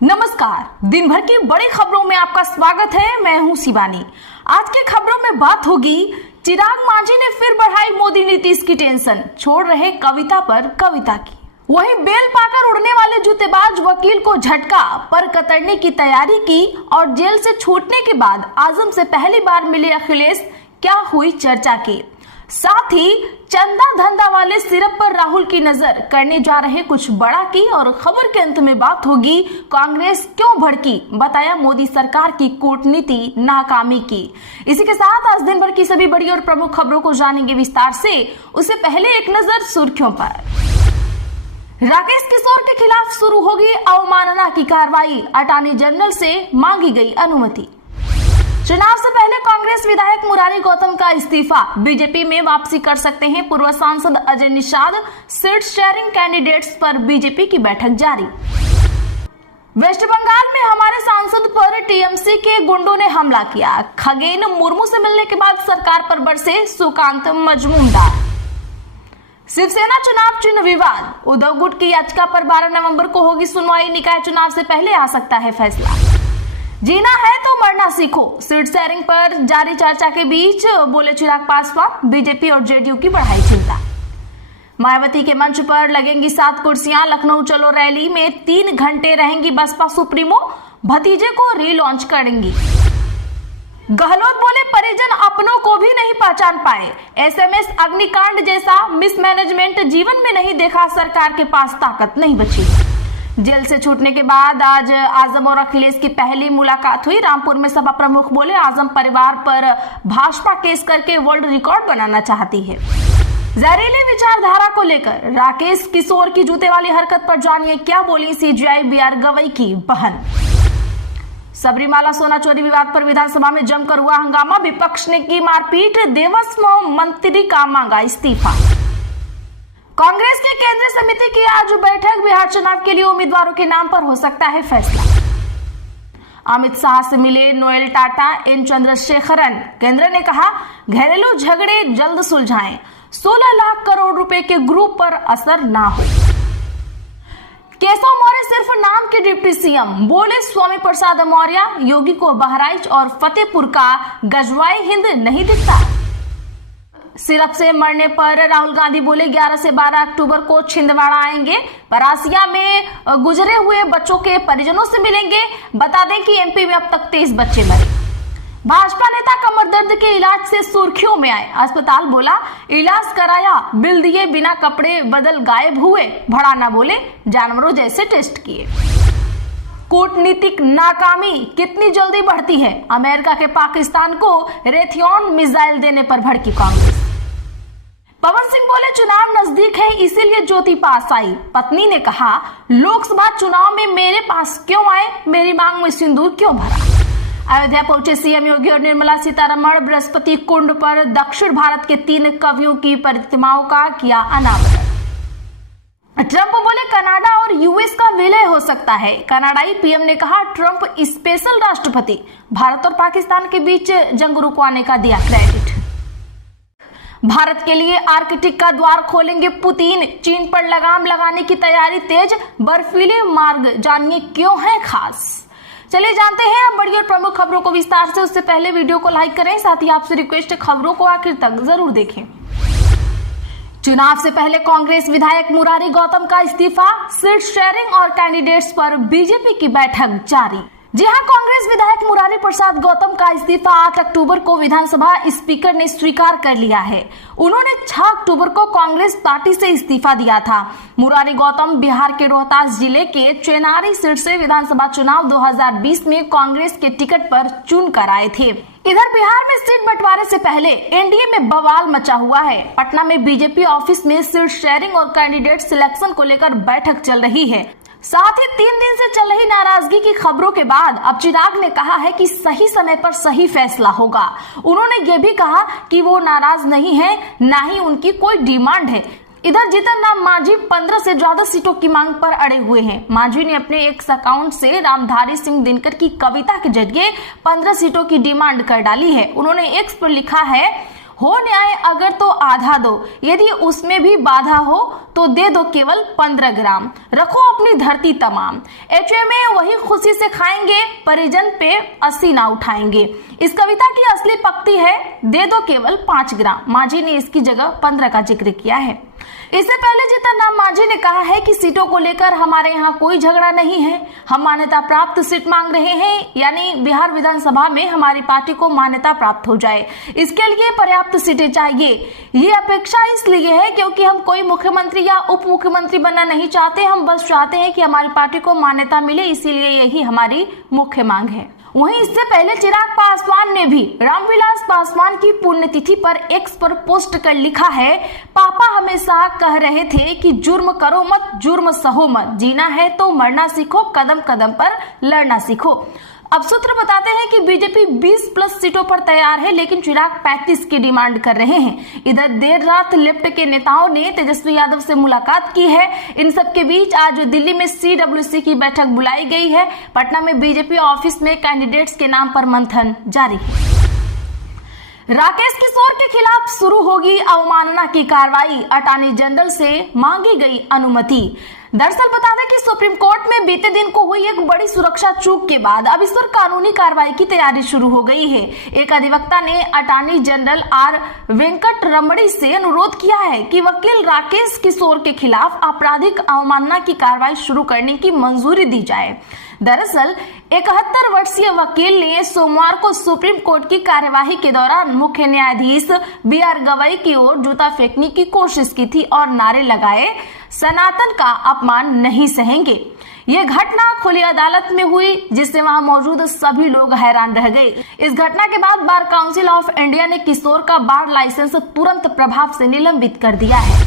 नमस्कार, दिन भर की बड़ी खबरों में आपका स्वागत है। मैं हूं शिवानी। आज की खबरों में बात होगी, चिराग मांझी ने फिर बढ़ाई मोदी नीतीश की टेंशन, छोड़ रहे कविता पर कविता की। वहीं बेल पाकर उड़ने वाले जूतेबाज वकील को झटका, पर कतरने की तैयारी की और जेल से छूटने के बाद आजम से पहली बार मिले अखिलेश, क्या हुई चर्चा की। साथ ही चंदा धंधा वाले सिरप पर राहुल की नजर, करने जा रहे कुछ बड़ा की। और खबर के अंत में बात होगी, कांग्रेस क्यों भड़की, बताया मोदी सरकार की कूटनीति नाकामी की। इसी के साथ आज दिन भर की सभी बड़ी और प्रमुख खबरों को जानेंगे विस्तार से। उससे पहले एक नजर सुर्खियों पर। राकेश किशोर के खिलाफ शुरू होगी अवमानना की कार्रवाई, अटॉर्नी जनरल से मांगी गई अनुमति। चुनाव से पहले कांग्रेस विधायक मुरारी गौतम का इस्तीफा, बीजेपी में वापसी कर सकते हैं पूर्व सांसद Ajay Nishad. Seat sharing candidates पर बीजेपी की बैठक जारी। वेस्ट बंगाल में हमारे सांसद पर टीएमसी के गुंडों ने हमला किया। खगेन मुर्मू से मिलने के बाद सरकार पर बरसे सुकांत मजमूदार। शिवसेना चुनाव चिन्ह विवाद, उद्धव गुट की याचिका पर 12 नवंबर को होगी सुनवाई। निकाय चुनाव से पहले आ सकता है फैसला। जीना है तो मरना सीखो, सीट शेयरिंग पर जारी चर्चा के बीच बोले चिराग पासवान। बीजेपी और जेडीयू की बढ़ाई चिंता। मायावती के मंच पर लगेंगी 7 कुर्सियां, लखनऊ चलो रैली में 3 घंटे रहेंगी बसपा सुप्रीमो, भतीजे को रीलॉन्च करेंगी। गहलोत बोले परिजन अपनों को भी नहीं पहचान पाए, एसएमएस अग्निकांड जैसा मिसमैनेजमेंट जीवन में नहीं देखा, सरकार के पास ताकत नहीं बची। जेल से छूटने के बाद आज आजम और अखिलेश की पहली मुलाकात हुई। रामपुर में सपा प्रमुख बोले आजम परिवार पर भाजपा केस करके वर्ल्ड रिकॉर्ड बनाना चाहती है। जहरीली विचारधारा को लेकर राकेश किशोर की जूते वाली हरकत पर जानिए क्या बोली सीजीआई बीआर गवई की बहन। सबरीमाला सोना चोरी विवाद पर विधानसभा में जमकर हुआ हंगामा, विपक्ष ने की मारपीट, देवस्थ मंत्री का मांगा इस्तीफा। कांग्रेस की केंद्रीय समिति की आज बैठक, बिहार चुनाव के लिए उम्मीदवारों के नाम पर हो सकता है फैसला। अमित शाह से मिले नोएल टाटा, एन चंद्रशेखरन। केंद्र ने कहा घरेलू झगड़े जल्द सुलझाएं, 16 लाख करोड़ रुपए के ग्रुप पर असर ना हो। केशव मौर्य सिर्फ नाम के डिप्टी सीएम, बोले स्वामी प्रसाद मौर्य। योगी को बहराइच और फतेहपुर का गजवाई हिंद नहीं दिखता। सिरप से मरने पर राहुल गांधी बोले 11 से 12 अक्टूबर को छिंदवाड़ा आएंगे, परासिया में गुजरे हुए बच्चों के परिजनों से मिलेंगे। बता दें कि एमपी में अब तक 23 बच्चे मरे। भाजपा नेता कमर दर्द के इलाज से सुर्खियों में आए, अस्पताल बोला इलाज कराया, बिल दिए बिना कपड़े बदल गायब हुए, भड़ा ना बोले जानवरों जैसे टेस्ट किए। कूटनीतिक नाकामी कितनी जल्दी बढ़ती है, अमेरिका के पाकिस्तान को रेथियन मिसाइल देने पर भड़की कांग्रेस। पवन सिंह बोले चुनाव नजदीक है इसीलिए ज्योति पास आई। पत्नी ने कहा लोकसभा चुनाव में मेरे पास क्यों आए, मेरी मांग में सिंदूर क्यों भरा। अयोध्या पहुंचे सीएम योगी और निर्मला सीतारमण, बृहस्पति कुंड पर दक्षिण भारत के 3 कवियों की प्रतिमाओं का किया अनावरण। ट्रंप बोले कनाडा और यूएस का विलय हो सकता है। कनाडाई पीएम ने कहा ट्रंप स्पेशल राष्ट्रपति, भारत और पाकिस्तान के बीच जंग रुकवाने का दिया क्रेडिट। भारत के लिए आर्कटिक का द्वार खोलेंगे पुतिन, चीन पर लगाम लगाने की तैयारी तेज, बर्फीले मार्ग जानिए क्यों है खास। चलिए जानते हैं अब बड़ी और प्रमुख खबरों को विस्तार से। उससे पहले वीडियो को लाइक करें, साथ ही आपसे रिक्वेस्ट है खबरों को आखिर तक जरूर देखें। चुनाव से पहले कांग्रेस विधायक मुरारी गौतम का इस्तीफा, सीट शेयरिंग और कैंडिडेट्स पर बीजेपी की बैठक जारी। जी हां, कांग्रेस विधायक मुरारी प्रसाद गौतम का इस्तीफा 8 अक्टूबर को विधानसभा स्पीकर ने स्वीकार कर लिया है। उन्होंने 6 अक्टूबर को कांग्रेस पार्टी से इस्तीफा दिया था। मुरारी गौतम बिहार के रोहतास जिले के चेनारी सीट से विधानसभा चुनाव 2020 में कांग्रेस के टिकट पर चुनकर आए थे। इधर बिहार में सीट बंटवारे से पहले एनडीए में बवाल मचा हुआ है। पटना में बीजेपी ऑफिस में सीट शेयरिंग और कैंडिडेट सिलेक्शन को लेकर बैठक चल रही है। साथ ही 3 दिन से चल रही नाराजगी की खबरों के बाद अब चिराग ने कहा है कि सही समय पर सही फैसला होगा। उन्होंने ये भी कहा कि वो नाराज नहीं है, ना ही उनकी कोई डिमांड है। इधर जीतन राम मांझी 15 से ज्यादा सीटों की मांग पर अड़े हुए हैं। मांझी ने अपने एक्स अकाउंट से रामधारी सिंह दिनकर की कविता के जरिए 15 सीटों की डिमांड कर डाली है। उन्होंने एक्स पर लिखा है हो न्याय अगर तो आधा दो, यदि उसमें भी बाधा हो तो दे दो केवल 15 ग्राम, रखो अपनी धरती तमाम, एचएमए वही खुशी से खाएंगे, परिजन पे 80 ना उठाएंगे। इस कविता की असली पंक्ति है दे दो केवल 5 ग्राम। मांझी ने इसकी जगह 15 का जिक्र किया है। इससे पहले जीतन राम मांझी ने कहा है कि सीटों को लेकर हमारे यहाँ कोई झगड़ा नहीं है, हम मान्यता प्राप्त सीट मांग रहे हैं, यानी बिहार विधानसभा में हमारी पार्टी को मान्यता प्राप्त हो जाए, इसके लिए पर्याप्त सीटें चाहिए। ये अपेक्षा इसलिए है क्योंकि हम कोई मुख्यमंत्री या उप मुख्यमंत्री बनना नहीं चाहते, हम बस चाहते हैं कि हमारी पार्टी को मान्यता मिले, इसीलिए यही हमारी मुख्य मांग है। वहीं इससे पहले चिराग पासवान ने भी रामविलास पासवान की पुण्यतिथि पर एक्स पर पोस्ट कर लिखा है, पापा हमेशा कह रहे थे कि जुर्म करो मत, जुर्म सहो मत, जीना है तो मरना सीखो, कदम कदम पर लड़ना सीखो। अब सूत्र बताते हैं कि बीजेपी 20+ सीटों पर तैयार है, लेकिन चिराग 35 की डिमांड कर रहे हैं। इधर देर रात लेफ्ट के नेताओं ने तेजस्वी यादव से मुलाकात की है। इन सब के बीच आज दिल्ली में CWC की बैठक बुलाई गई है। पटना में बीजेपी ऑफिस में कैंडिडेट्स के नाम पर मंथन जारी है। राकेश किशोर के खिलाफ शुरू होगी अवमानना की कार्रवाई, अटॉर्नी जनरल से मांगी गई अनुमति। दरअसल बता दें कि सुप्रीम कोर्ट में बीते दिन को हुई एक बड़ी सुरक्षा चूक के बाद अब इस पर कानूनी कार्रवाई की तैयारी शुरू हो गई है। एक अधिवक्ता ने अटॉर्नी जनरल आर वेंकट रमणी से अनुरोध किया है कि वकील राकेश किशोर के खिलाफ आपराधिक अवमानना की कार्रवाई शुरू करने की मंजूरी दी जाए। दरअसल 71 वर्षीय वकील ने सोमवार को सुप्रीम कोर्ट की कार्यवाही के दौरान मुख्य न्यायाधीश BR गवई की ओर जूता फेंकने की कोशिश की थी और नारे लगाए, सनातन का अपमान नहीं सहेंगे। ये घटना खुली अदालत में हुई, जिससे वहां मौजूद सभी लोग हैरान रह गए। इस घटना के बाद बार काउंसिल ऑफ इंडिया ने किशोर का बार लाइसेंस तुरंत प्रभाव से निलंबित कर दिया है।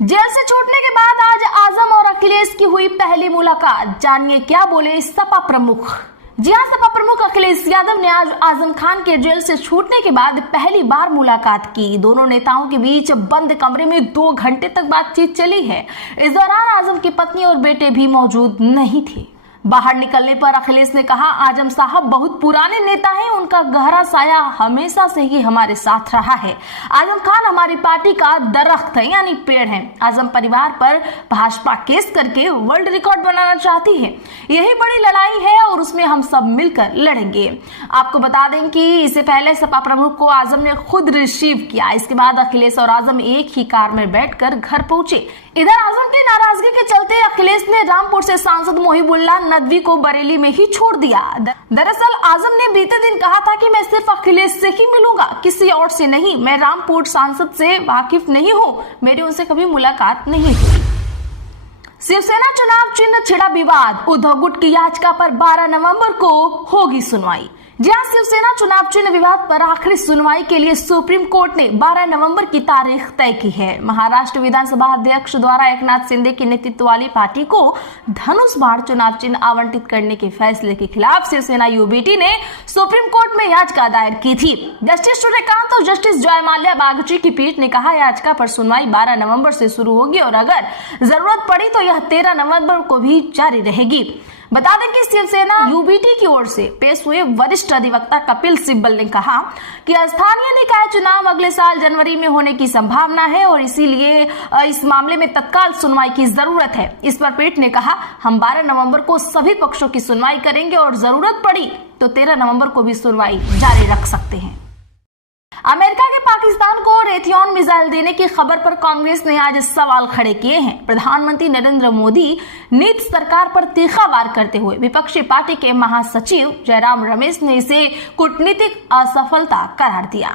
जेल से छूटने के बाद आज आजम और अखिलेश की हुई पहली मुलाकात, जानिए क्या बोले सपा प्रमुख। जी हां, सपा प्रमुख अखिलेश यादव ने आज आजम खान के जेल से छूटने के बाद पहली बार मुलाकात की। दोनों नेताओं के बीच बंद कमरे में 2 घंटे तक बातचीत चली है। इस दौरान आजम की पत्नी और बेटे भी मौजूद नहीं थे। बाहर निकलने पर अखिलेश ने कहा, आजम साहब बहुत पुराने नेता हैं, उनका गहरा साया हमेशा से ही हमारे साथ रहा है। आजम खान हमारी पार्टी का दरख्त है, यानी पेड़ है। आजम परिवार पर भाजपा केस करके वर्ल्ड रिकॉर्ड बनाना चाहती है, यही बड़ी लड़ाई है और उसमें हम सब मिलकर लड़ेंगे। आपको बता दें कि इससे पहले सपा प्रमुख को आजम ने खुद रिसीव किया। इसके बाद अखिलेश और आजम एक ही कार में बैठकर घर पहुंचे। इधर आजम की नाराजगी के चलते अखिलेश ने रामपुर से सांसद मोहिबुल्लाह नदवी को बरेली में ही छोड़ दिया। दरअसल आजम ने बीते दिन कहा था कि मैं सिर्फ अखिलेश से ही मिलूंगा, किसी और से नहीं। मैं रामपुर सांसद से वाकिफ नहीं हूँ, मेरी उनसे कभी मुलाकात नहीं हुई। शिवसेना चुनाव चिन्ह छिड़ा विवाद, उद्धव गुट की याचिका पर 12 नवंबर को होगी सुनवाई। जहां शिवसेना चुनाव चिन्ह विवाद पर आखिरी सुनवाई के लिए सुप्रीम कोर्ट ने 12 नवंबर की तारीख तय की है। महाराष्ट्र विधानसभा अध्यक्ष द्वारा एकनाथ शिंदे के नेतृत्व वाली पार्टी को धनुष बाण चुनाव चिन्ह आवंटित करने के फैसले के खिलाफ शिवसेना यूबीटी ने सुप्रीम कोर्ट में याचिका दायर की थी। जस्टिस सूर्यकांत और जस्टिस जयमाल्या बागची की पीठ ने कहा, याचिका पर सुनवाई 12 नवंबर से शुरू होगी और अगर जरूरत पड़ी तो यह 13 नवंबर को भी जारी रहेगी। बता दें कि शिवसेना यूबीटी की ओर से पेश हुए वरिष्ठ अधिवक्ता कपिल सिब्बल ने कहा कि स्थानीय निकाय चुनाव अगले साल जनवरी में होने की संभावना है और इसीलिए इस मामले में तत्काल सुनवाई की जरूरत है। इस पर पीठ ने कहा, हम 12 नवंबर को सभी पक्षों की सुनवाई करेंगे और जरूरत पड़ी तो 13 नवंबर को भी सुनवाई जारी रख सकते हैं। अमेरिका के पाकिस्तान को रेथियॉन मिसाइल देने की खबर पर कांग्रेस ने आज सवाल खड़े किए हैं। प्रधानमंत्री नरेंद्र मोदी नीतीश सरकार पर तीखा वार करते हुए विपक्षी पार्टी के महासचिव जयराम रमेश ने इसे कूटनीतिक असफलता करार दिया।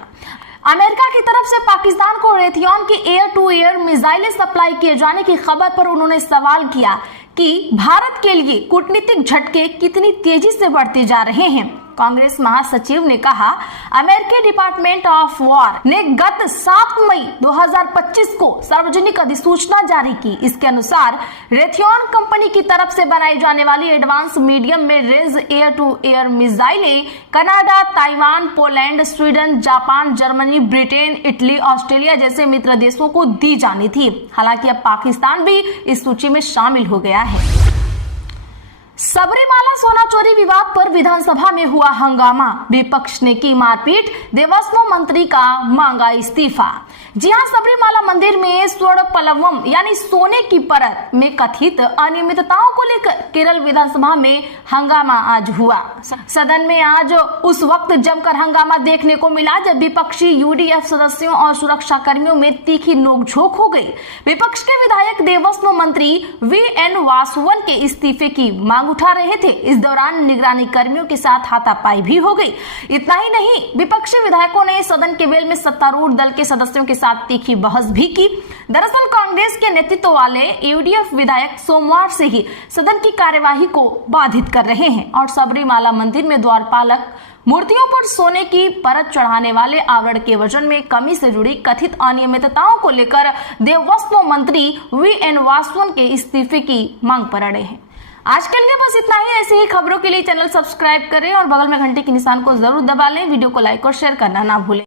अमेरिका की तरफ से पाकिस्तान को रेथियॉन की एयर टू एयर मिसाइलें सप्लाई किए जाने की खबर पर उन्होंने सवाल किया कि भारत के लिए कूटनीतिक झटके कितनी तेजी से बढ़ते जा रहे हैं। कांग्रेस महासचिव ने कहा, अमेरिकी डिपार्टमेंट ऑफ वॉर ने गत 7 मई 2025 को सार्वजनिक अधिसूचना जारी की। इसके अनुसार रेथियॉन कंपनी की तरफ से बनाई जाने वाली एडवांस मीडियम में रेंज एयर टू एयर मिसाइलें Canada, Taiwan, Poland, Sweden, Japan, Germany, Britain, Italy, Australia जैसे मित्र देशों को दी जानी थी। हालांकि अब पाकिस्तान भी इस सूची में शामिल हो गया है। सबरीमाला सोना चोरी विवाद पर विधानसभा में हुआ हंगामा, विपक्ष ने की मारपीट, देवस्थ मंत्री का मांगा इस्तीफा। जी हां, सबरीमाला मंदिर में स्वर्ण पलवम यानी सोने की परत में कथित अनियमितताओं को लेकर केरल विधानसभा में हंगामा आज हुआ। सदन में आज उस वक्त जमकर हंगामा देखने को मिला जब विपक्षी यूडीएफ सदस्यों और सुरक्षा कर्मियों में तीखी नोकझोंक हो गई। विपक्ष के विधायक देवस्थ मंत्री वीएन वासवन के इस्तीफे की मांग उठा रहे थे। इस दौरान निगरानी कर्मियों के साथ हाथापाई भी हो गई। इतना ही नहीं, विपक्षी विधायकों ने सदन के वेल में सत्तारूढ़ दल के सदस्यों के साथ तीखी बहस भी की। दरअसल कांग्रेस के नेतृत्व वाले यूडीएफ विधायक सोमवार से ही सदन की कार्यवाही को बाधित कर रहे हैं और सबरीमाला मंदिर में द्वारपालक मूर्तियों पर सोने की परत चढ़ाने वाले आवरण के वजन में कमी से जुड़ी कथित अनियमितताओं को लेकर देवस्थ मंत्री वीएन वासवन के इस्तीफे की मांग पर अड़े हैं। आज के लिए बस इतना ही। ऐसे ही खबरों के लिए चैनल सब्सक्राइब करें और बगल में घंटे के निशान को जरूर दबा लें। वीडियो को लाइक और शेयर करना ना भूलें।